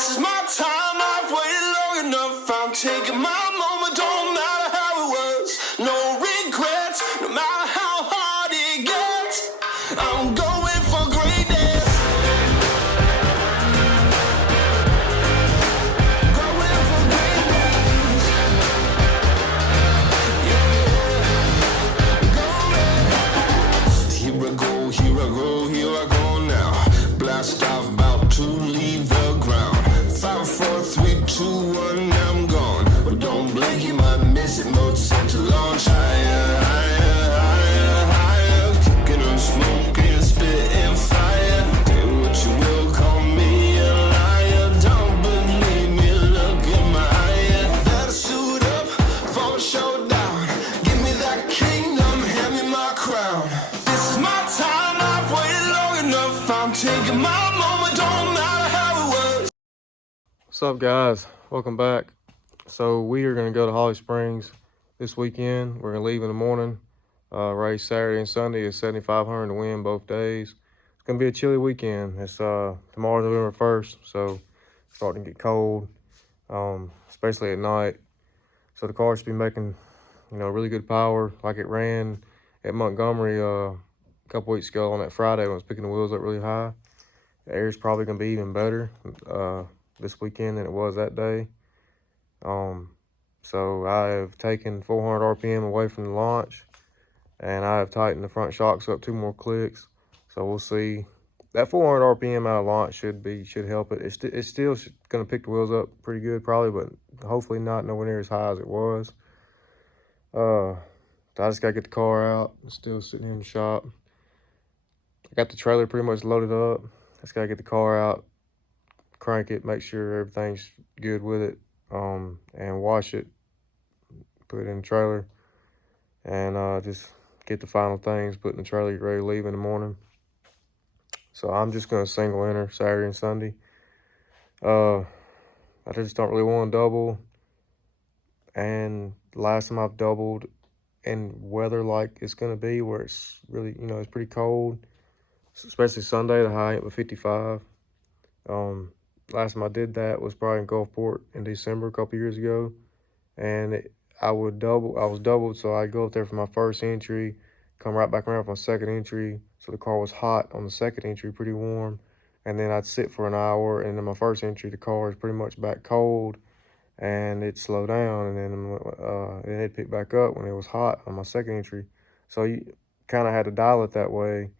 This is my time, I've waited long enough. I'm taking my moment, don't matter how it was. No regrets, no matter how hard it gets. I'm going for greatness. Going for greatness. Yeah. Here I go, here I go, here I go now. Blast off, about to leave the ground. 5, 4, 3, 2, 1, I'm gone. But don't blink, you might miss it. Mode set to launch. Higher, higher, higher, higher. Kicking and smoking, spitting fire. Say what you will, call me a liar. Don't believe me, look in my eye. Better suit up for a showdown. Give me that kingdom, hand me my crown. This is my time, I've waited long enough. I'm taking my moment, don't matter how it was. What's up, guys? Welcome back. So we are going to go to Holly Springs this weekend. We're going to leave in the morning, race Saturday and Sunday at 7,500 to win both days. It's going to be a chilly weekend. It's tomorrow, November 1st, so it's starting to get cold, especially at night. So the car should be making, really good power like it ran at Montgomery a couple weeks ago on that Friday when I was picking the wheels up really high. The air's probably going to be even better this weekend than it was that day. So I have taken 400 RPM away from the launch, and I have tightened the front shocks up 2 more clicks. So we'll see. That 400 RPM out of launch should help it. It's still going to pick the wheels up pretty good probably, but hopefully not nowhere near as high as it was. So I just got to get the car out. It's still sitting here in the shop. I got the trailer pretty much loaded up. Just got to get the car out, crank it, make sure everything's good with it, and wash it, put it in the trailer, and just get the final things put in the trailer, get ready to leave in the morning. So I'm just going to single enter Saturday and Sunday. I just don't really want to double, and last time I've doubled in weather like it's going to be, where it's really, it's pretty cold, especially Sunday, the high up to 55. Last time I did that was probably in Gulfport in December a couple years ago, and I was doubled, so I'd go up there for my first entry, come right back around for my second entry, so the car was hot on the second entry, pretty warm, and then I'd sit for an hour, and then my first entry, the car is pretty much back cold, and it'd slow down, and then it'd pick back up when it was hot on my second entry. So you kind of had to dial it that way.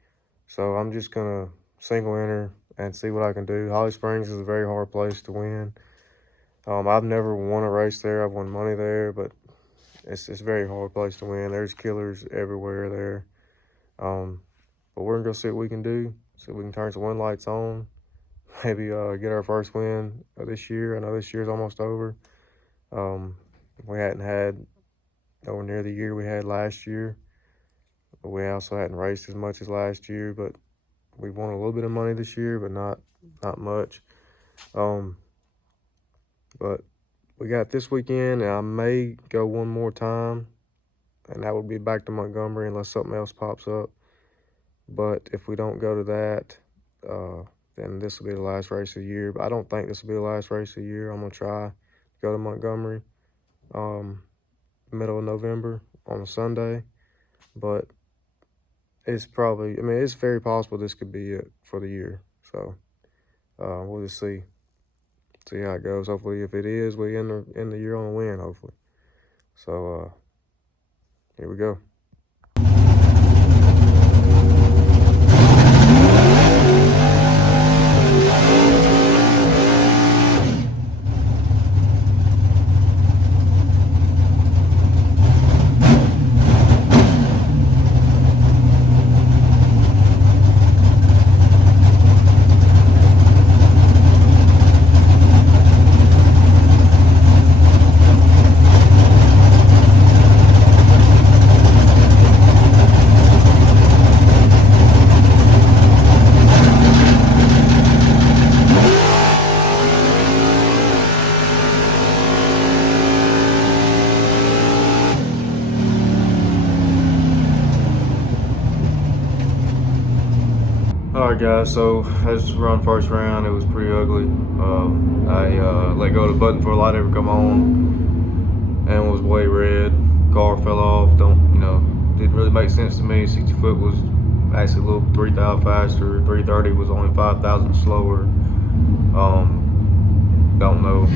So I'm just gonna single enter and see what I can do. Holly Springs is a very hard place to win. I've never won a race there. I've won money there, but it's a very hard place to win. There's killers everywhere there. But we're gonna go see what we can do. See if we can turn some wind lights on. Maybe get our first win this year. I know this year's almost over. We hadn't had nowhere near the year we had last year. But we also hadn't raced as much as last year, but we've won a little bit of money this year, but not much. But we got this weekend, and I may go one more time, and that would be back to Montgomery unless something else pops up. But if we don't go to that, then this will be the last race of the year. But I don't think this will be the last race of the year. I'm going to try to go to Montgomery middle of November on a Sunday. But it's probably, it's very possible this could be it for the year. So we'll just see how it goes. Hopefully, if it is, we end the year on a win, hopefully. So here we go. Alright guys, so I just run first round. It was pretty ugly. I let go of the button for a light ever come on and was way red. Car fell off. Didn't really make sense to me. 60 foot was actually a little 3,000 faster. 330 was only 5,000 slower. Don't know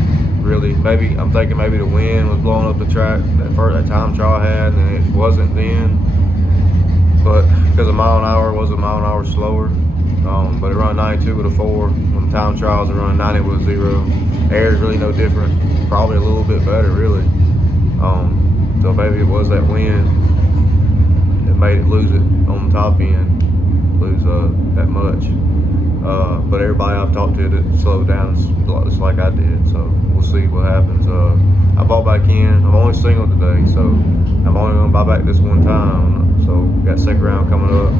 really. Maybe I'm thinking maybe the wind was blowing up the track that time trial I had, and it wasn't then. But because a mile an hour was a mile an hour slower. But it run 92 with a 4. When the time trials are running 90 with a 0. Air is really no different. Probably a little bit better, really. So maybe it was that wind that made it lose it on the top end, lose that much. But everybody I've talked to that slowed down just like I did. So we'll see what happens. I bought back in. I'm only single today, so I'm only gonna buy back this one time. So we got second round coming up.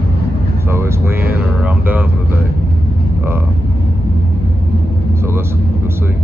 So it's win or I'm done for the day. So we'll see.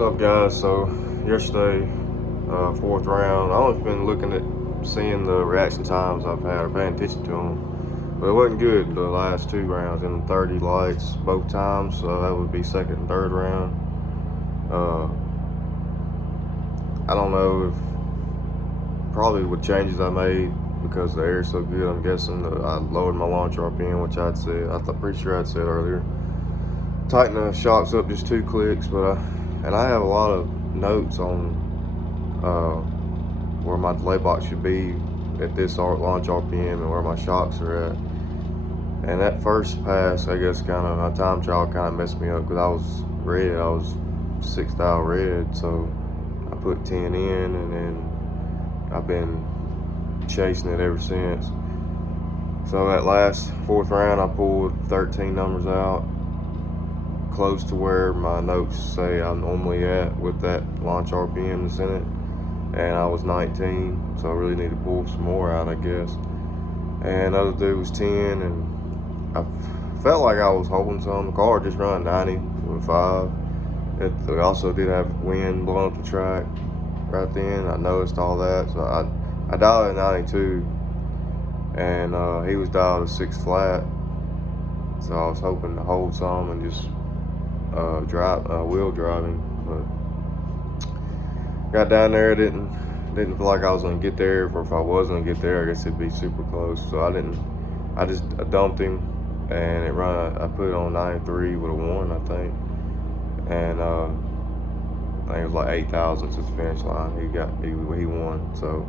What's up guys? So yesterday, 4th round, I've been looking at seeing the reaction times I've had or paying attention to them, but it wasn't good the last 2 rounds in 30 lights both times, so that would be 2nd and 3rd round. I don't know if probably with changes I made because the air's so good, I'm guessing that I lowered my launch RPM, which I'd said, pretty sure I'd said earlier. Tighten the shocks up just 2 clicks, but I have a lot of notes on where my delay box should be at this launch RPM and where my shocks are at. And that first pass, I guess, my time trial kind of messed me up because I was red. I was 6,000 red, so I put 10 in, and then I've been chasing it ever since. So that last 4th round, I pulled 13 numbers out, close to where my notes say I'm normally at with that launch RPM that's in it, and I was 19, so I really need to pull some more out, I guess. And the other dude was 10, and I felt like I was holding some. The car just run 90 with 5. It also did have wind blowing up the track right then. I noticed all that, so I dialed at 92, and he was dialed at 6 flat. So I was hoping to hold some and just wheel driving, but got down there, didn't feel like I was gonna get there, or if I was gonna get there, I guess it'd be super close. So I just dumped him, and I put it on 93 with a 1, I think, and I think it was like 8,000 to the finish line. He won. So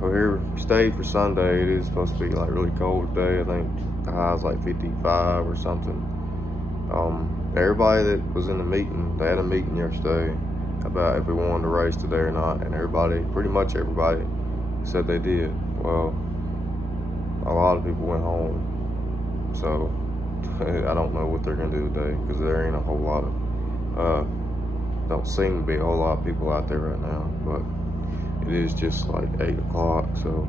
we're here, stayed for Sunday. It is supposed to be like really cold today. I think the high was like 55 or something. Everybody that was in the meeting, they had a meeting yesterday about if we wanted to race today or not, and pretty much everybody said they did. Well, a lot of people went home, so I don't know what they're gonna do today, because there ain't a whole lot of don't seem to be a whole lot of people out there right now, but it is just like 8 o'clock, so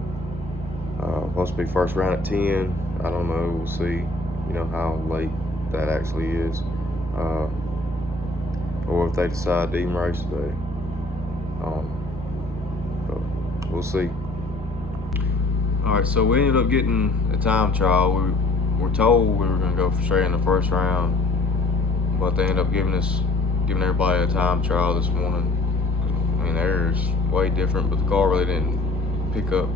supposed to be first round at 10. I don't know, we'll see, how late that actually is, or if they decide to even race today. But we'll see. All right, so we ended up getting a time trial. We were told we were gonna go straight in the first round, but they ended up giving everybody a time trial this morning. I mean, theirs way different, but the car really didn't pick up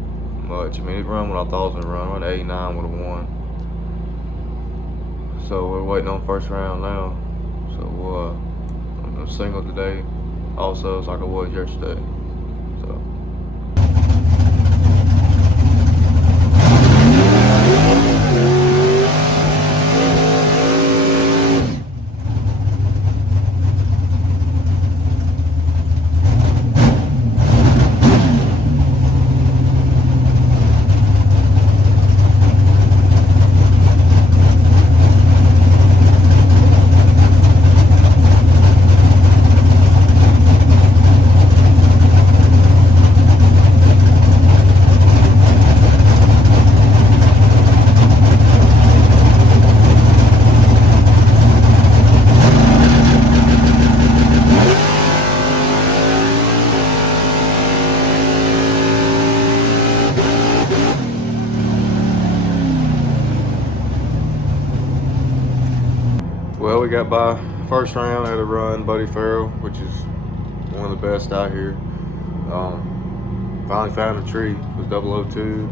much. I mean, it run what I thought it was gonna run. Run 89 with a 1. So we're waiting on first round now. So I'm a single today, also, like I was yesterday. So. Well, we got by first round, had a run Buddy Farrell, which is one of the best out here. Finally found a tree. It was 002.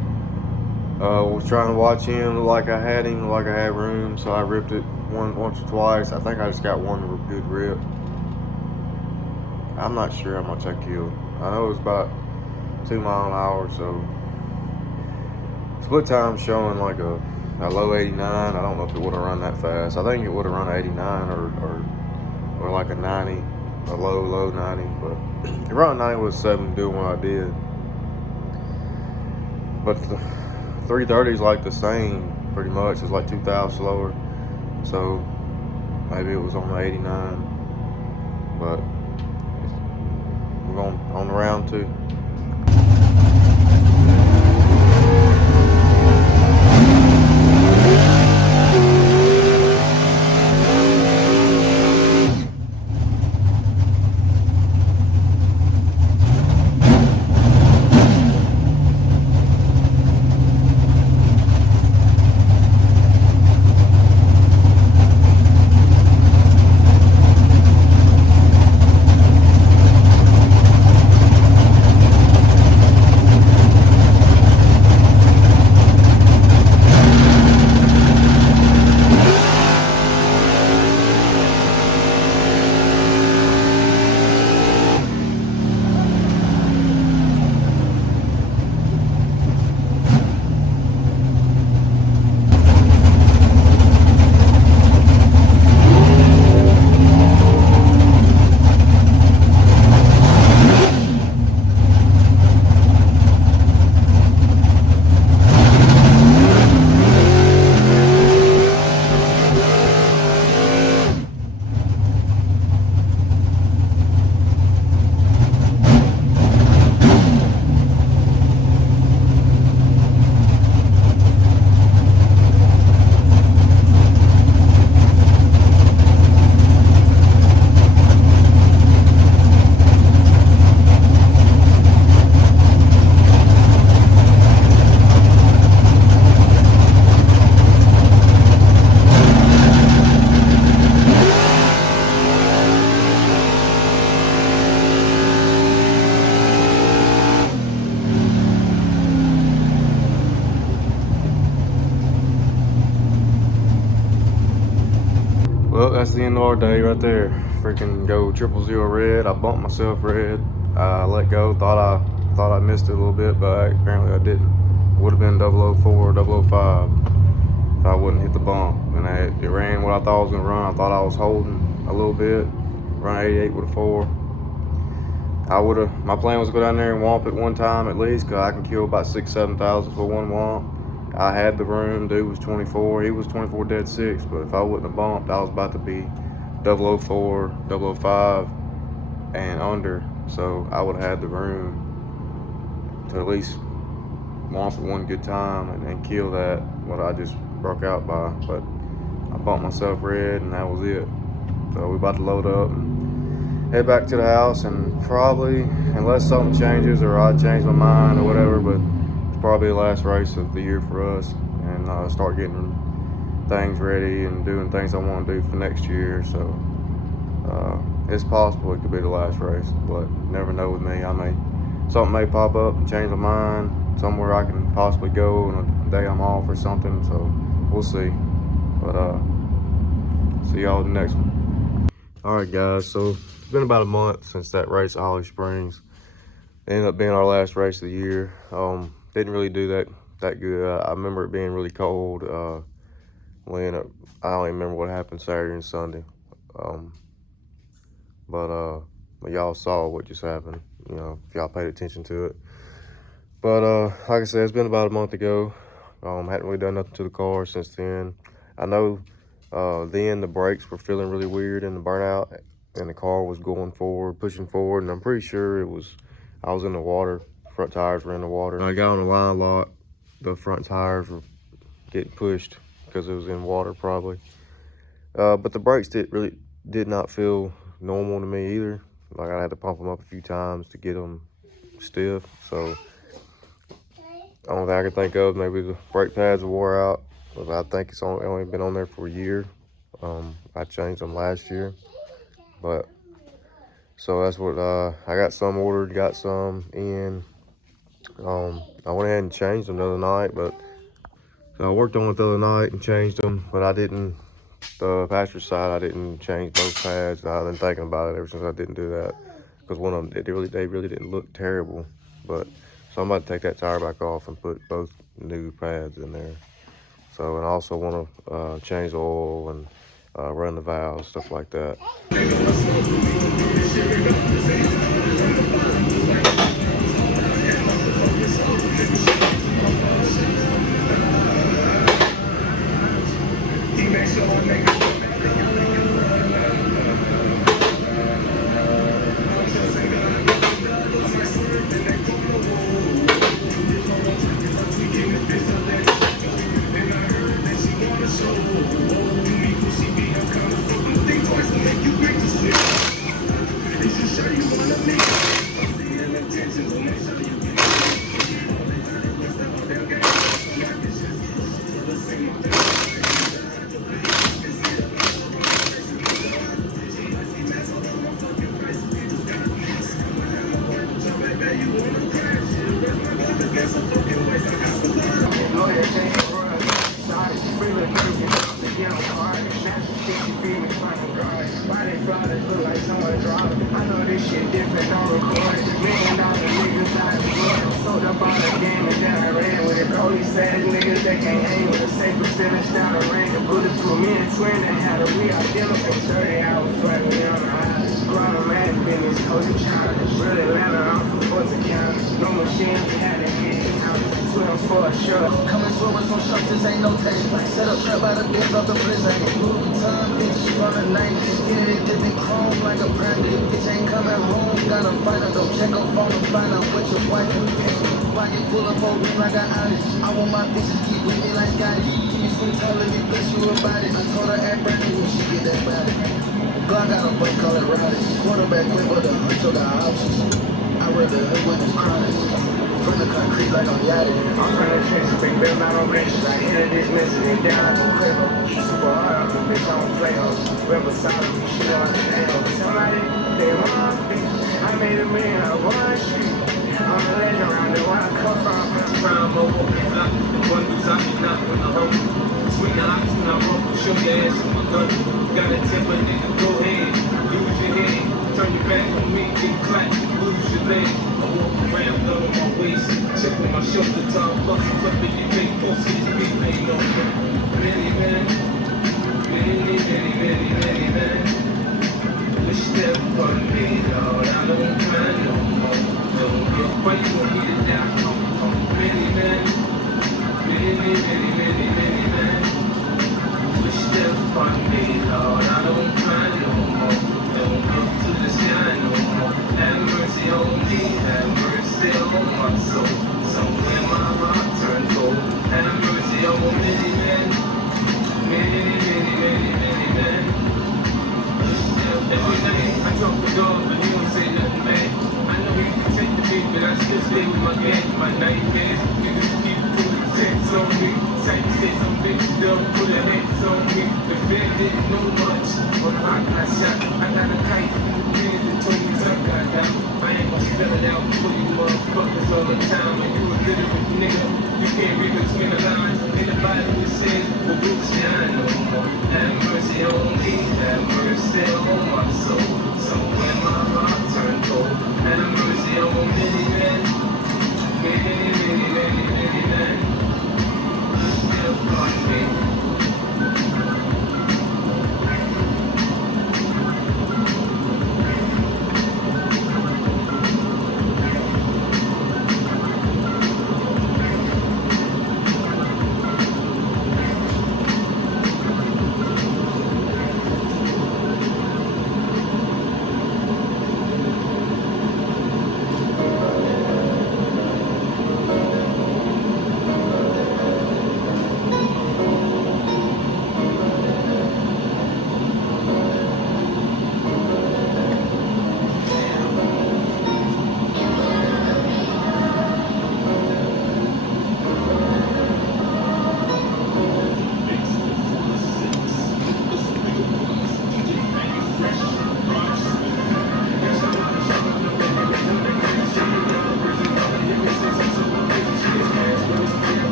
Was trying to watch him. Looked like I had him, looked like I had room, so I ripped it once or twice. I think I just got one good rip. I'm not sure how much I killed. I know it was about 2 miles an hour, so split time showing like a low 89. I don't know if it would have run that fast. I think it would have run 89 or like a 90, a low 90. But it run 90 with 7 doing what I did. But the 330 is like the same pretty much. It's like 2,000 slower. So maybe it was on the 89. But we're going on to round 2. Well, that's the end of our day right there. Freaking go 000 red. I bumped myself red. I let go. Thought I missed it a little bit, but apparently I didn't. Would have been 004, 005 if I wouldn't hit the bump. And it ran what I thought I was gonna run. I thought I was holding a little bit. Run 88 with a 4. My plan was to go down there and womp it one time at least, cause I can kill about 6,000-7,000 for one womp. I had the room. Dude was 24. He was 24 dead 6. But if I wouldn't have bumped, I was about to be 004, 005, and under. So I would have had the room to at least womp it one good time and kill that what I just broke out by. But I bumped myself red, and that was it. So we're about to load up and head back to the house, and probably, unless something changes or I change my mind or whatever, but it's probably the last race of the year for us, and start getting things ready and doing things I want to do for next year. So it's possible it could be the last race, but never know with me. Something may pop up and change my mind, somewhere I can possibly go on a day I'm off or something. So we'll see. But see y'all in the next one. All right, guys. So it's been about a month since that race at Holly Springs. It ended up being our last race of the year. Didn't really do that good. I remember it being really cold. I don't even remember what happened Saturday and Sunday. But y'all saw what just happened, you know, if y'all paid attention to it. But like I said, it's been about a month ago. Hadn't really done nothing to the car since then. I know then the brakes were feeling really weird in the burnout, and the car was going forward, pushing forward, and I'm pretty sure I was in the water. Front tires were in the water. I got on the line lock. The front tires were getting pushed because it was in water probably. But the brakes did not feel normal to me either. Like I had to pump them up a few times to get them stiff. So I don't think I can think of, maybe the brake pads wore out. But I think it's only been on there for a year. I changed them last year. But so that's what I got some ordered, got some in. I went ahead and changed them the other night, but I worked on it the other night and changed them, but I didn't, the passenger side, I didn't change both pads. I've been thinking about it ever since I didn't do that, because one of them, they really didn't look terrible. But so I'm about to take that tire back off and put both new pads in there. So, and I also want to change the oil and run the valves, stuff like that. Coming through with some shots, this ain't no taste. Set up trap by the bins off the blizzard. Time, bitch, from the 90s. Get it, dip it chrome like a brandy. Bitch ain't coming home, gotta find her. Don't check her phone and find out what your wife is. Pocket full of hoes, like I got it. I want my bitches keep with me like Scotty. Give me some taller, you bitch, you about it. I told her at Brandy when she get that body. God got a bunch, call it rowdy. Quarterback quick with the huncho got options. I read the hood when it's crowded. From the concrete like I'm yachting. I'm trying to chase big bills, not on benches. I hit this message and down like a cradle. Super hard, the bitch, I don't play hoes. Rebel solid, shit on the nail. Somebody, they want bitch. I made a million out of one street. I'm a legend around there where I come from. Crown mobile, the one who's out, not with the hope. Sweet, I like to know, show your ass. gun. Got a temper, nigga, go ahead. Use your head. Turn your back on me, get clapped. Lose your leg. I walk around, gun on my waist. Check on my shoulder, top bustin' up in your face. Post this beef ain't no good. Really, man. Really, really, really, really, man. Wish that for me, Lord. I don't cry no more. Don't get why you want me to die. Really, man. Really, really, really, really, man. Wish that for me, Lord. I don't cry no more. Don't look to the sky no more. Have mercy on me. Have mercy on my soul. Somewhere my heart turned cold. Have mercy on me, man. Many, many, many, many, man. Every night I talk to God, but he don't say nothing bad. I know he can take the beat, but I still stay with my gang. My nightmares, niggas keep putting texts on me. Same say some bitch done put her hands on me. The fed didn't know much, but I got shot. I got a kite from the kids that told me I got out. I ain't gonna spell it out for you motherfuckers all the time. And you a literate nigga, you can't read between the lines. In the Bible it says, well, we'll shine no more. Have mercy on me, have mercy on my soul. So when my heart turned cold, have mercy on many men. Many, many, many, many men. Still got me.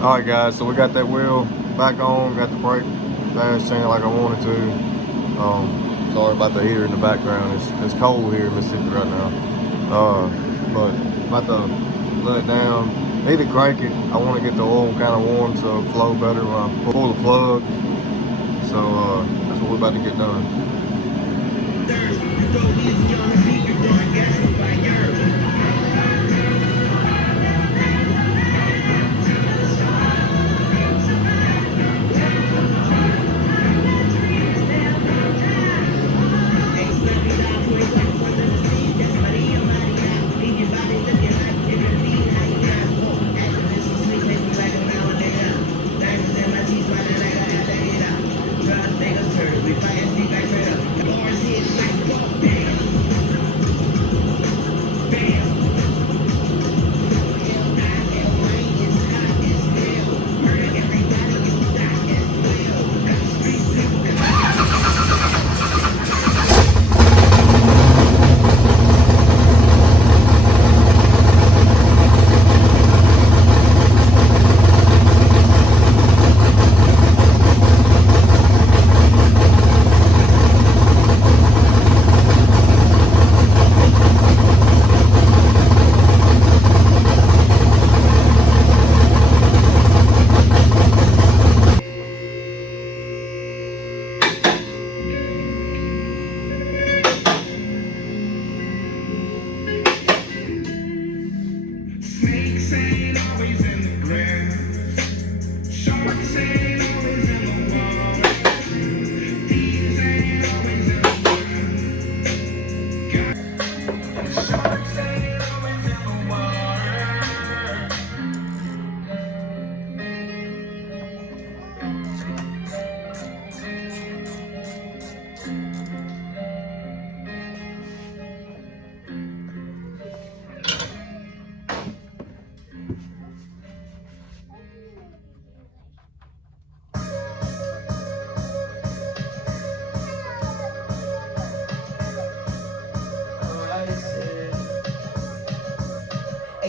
All right, guys. So we got that wheel back on. Got the brake fast chain like I wanted to. Sorry about the heater in the background. It's cold here in Mississippi right now. But about to let it down. Need to crank it. I want to get the oil kind of warm so it'll flow better when I pull the plug. So that's what we're about to get done.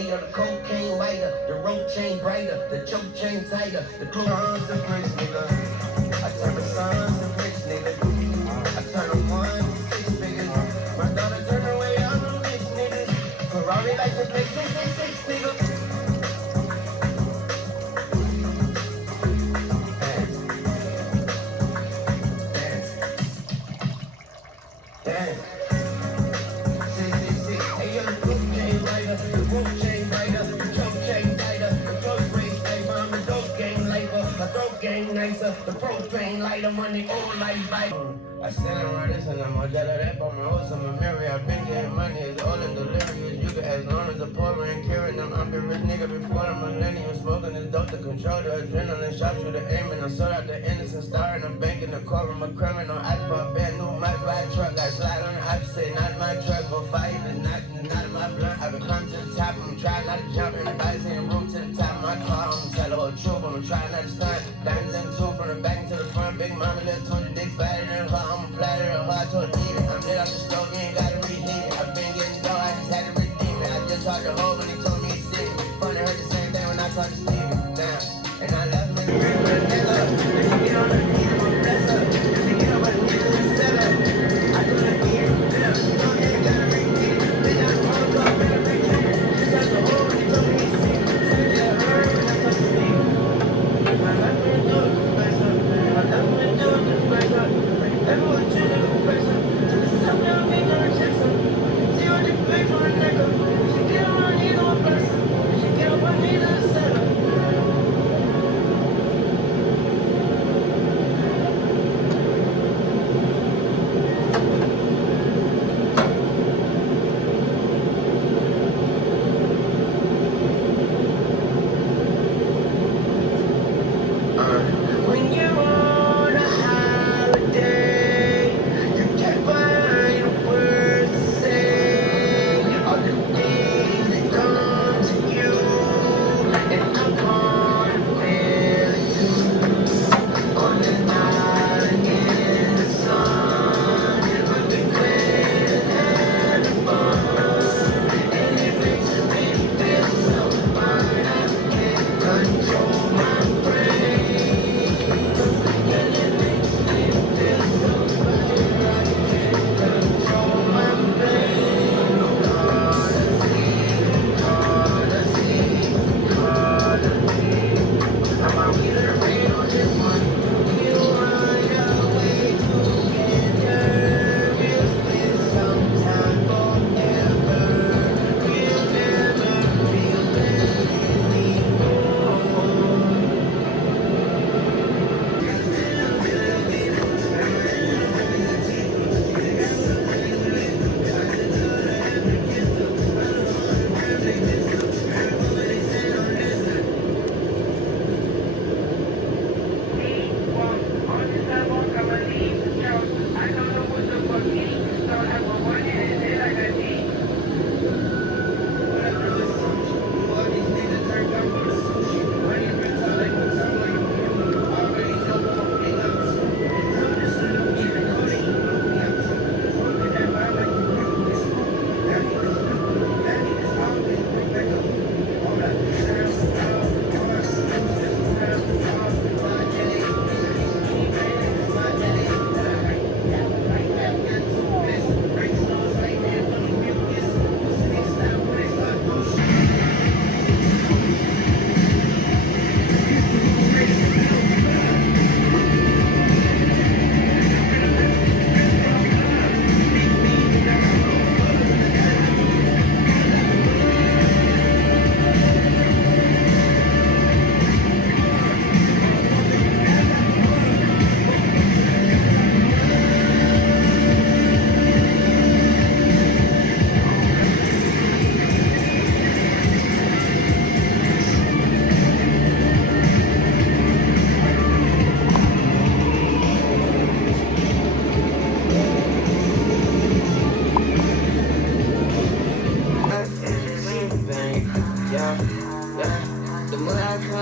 The cocaine lighter, the rope chain brighter, the choke chain tighter, the clothes and bricks, nigga. I turn the sons and rich, nigga. I turn them 1 to 6 figures. My daughter turn away, I'm a rich nigga. Ferrari license plate 666, nigga. Dance. 666. Hey, yo, the coke chain lighter, the rope chain brighter, the choke chain tighter, the clothes race paper, I'm the dope game lifer, my throat game nicer, the propane lighter, money all like bite. I stand around this and I'm all that of that, but my hoes on my memory. I've been getting money, it's all in delirious. You can as long as the poor and carrying them. I'm a rich nigga before the millennium. Smoking this dope to control the adrenaline. Shot through the aim and I sold out the innocent star in the bank in the courtroom. A criminal. I bought bad new my fly truck. I slide on the opposite, not my truck. But fire is not in my blunt. I've been climbing to the top. I'm trying not to jump. Anybody's in the room to the top of my car. I'm tell the whole truth. I'm trying not to stunt. Diamonds in two from the back to the front. Big mama, little 20 dick fatter than her. I'm a platter of her. I told her eat it. I'm lit off the stove. You ain't gotta reheat it. I've been getting dough. I just had to redeem it. I just talked to her when he told me he's sick. Funny, heard the same thing when I talked to Stevie. Damn. And I left me with a nigga. If you get on the beat, I'm a blesser. If you get on my nigga, it's set up. I do the beat. Yeah, you know you ain't gotta repeat it. Then I called her up in a big kid. She touched the hole when he told me he's sick. Said that her when I touched Stevie. My life been doing the pressure. My life been doing the pressure. Everyone chilling the pressure. This is how I'm making her chaser. See what you pay for a nigga. She get on her knees, I'm a blesser. She get on her knees, I'm a setter.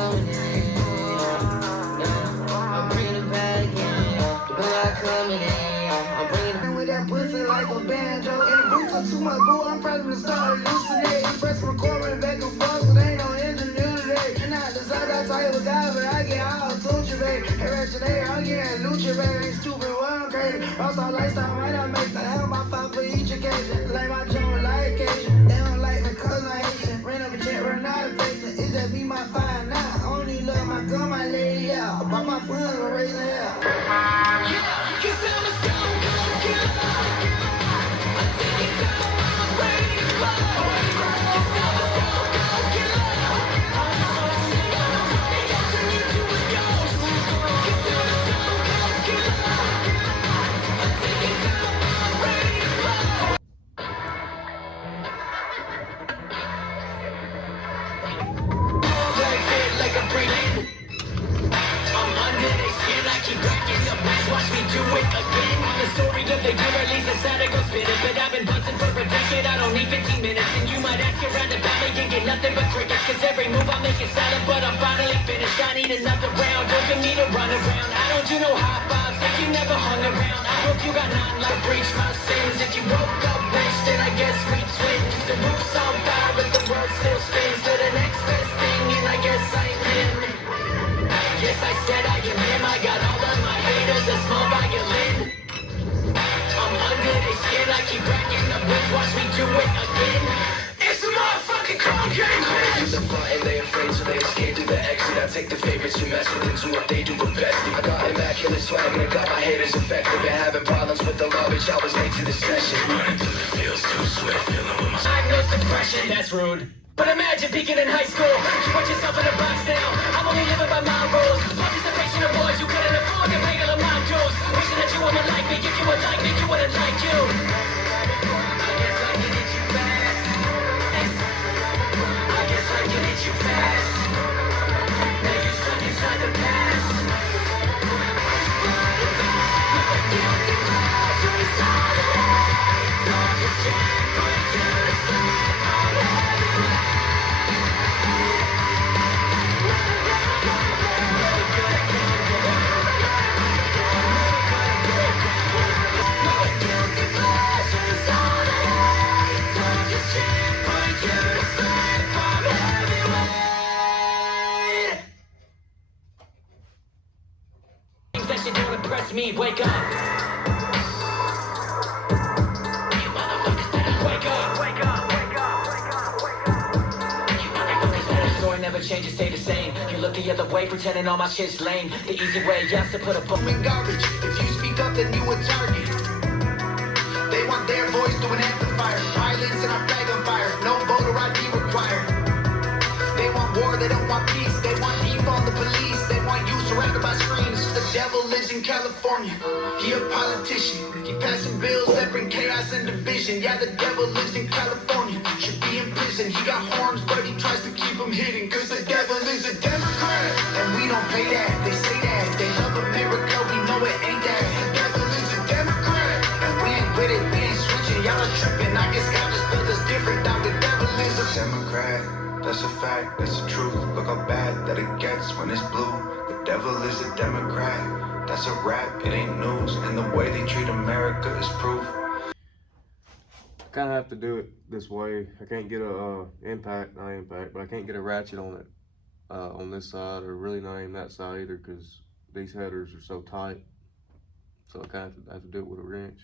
coming in. I'm bringing it back in. The blood coming in. I'm bringing it with that pussy like a banjo. In the booth for too much boo, I'm pressing to start hallucinating. Press recording back and forth, but ain't no engineer today. And I decide I tell you a guy, but I get all torture, babe. Hey, right today, I'm getting lucha, babe. Ain't stupid, well, I'm crazy. Rockstar lifestyle, might not make the hell my fight for each occasion. Like my joint, like occasion. They don't like me cause I hate it. Ran up a jet, run out of patience. It's just me, my fire now. I only love my gun, my lady, yeah. I bought my friends, I'm raising hell. Yeah, cause I'm a stone cold killer. I'm taking down my brain, cause I'm a stone cold killer. I'm so sick of the way I turn you to a ghost. Cause I'm a stone cold killer. I'm taking down my brain, like it, like a breathing. I'm under their skin, I keep cracking the back, watch me do it again. I'm the story of the year, at least inside I go spit it. But I've been busting for a decade, I don't need 15 minutes. And you might ask around about me and get nothing but crickets. Cause every move I make is solid, but I'm finally finished. I need another round, don't give me to run around. I don't do no high fives, like you never hung around. I hope you got nothing like breach my sins. If you woke up rich, then I guess we twins. The roof's on fire, but the world still spins. To the next best thing, and I guess I'm in. Yes, I said I am him. I got all of my haters a small violin. I'm under their skin. I keep racking the wins. Watch me do it again. It's a motherfucking cocaine bitch. The button, they afraid, so they escape through the exit. I take the favorites you mess with into what they do the best. I got immaculate swag and I got my haters effective. Been having problems with the luggage. I was late to the session. Running through the fields too swift. Feeling with my I know suppression. That's rude. But imagine peaking in high school. You put yourself in a box now. I'm only living by my rules. Participation awards, you couldn't afford to pay all of my dues. Wishing that you would like me. If you would like me, you wouldn't like you. I guess I can hit you fast. I guess I can hit you fast. Now you stuck inside the past. Guilty pleasures all the way. Don't just check, but you decide. That shit don't impress me, wake up. You motherfuckers better wake up. Wake up, wake up, wake up, wake up. You motherfuckers better. The story never changes, stay the same. You look the other way, pretending all my shit's lame. The easy way, yes, to put a book in garbage. If you speak up, then you a target. They want their voice to an amplifier. Violence and our flag on fire. No voter ID required. They want war, they don't want peace. They want defund the police. They want you surrounded by screens. The devil lives in California. He a politician. He passing bills that bring chaos and division. Yeah, the devil lives in California. Should be in prison. He got horns, but he tries to keep them hidden. Cause the devil is a Democrat. And we don't pay that. They say that. They love America. We know it ain't that. The devil is a Democrat. And we ain't with it. We ain't switching. Y'all are tripping. I guess God just built us different. Now the devil is a Democrat. That's a fact, that's the truth. Look how bad that it gets when it's blue. The devil is a Democrat. That's a rap, it ain't news. And the way they treat America is proof. I kind of have to do it this way. I can't get a not impact, but I can't get a ratchet on it on this side, or really not even that side either, because these headers are so tight. So I kind of have to do it with a wrench.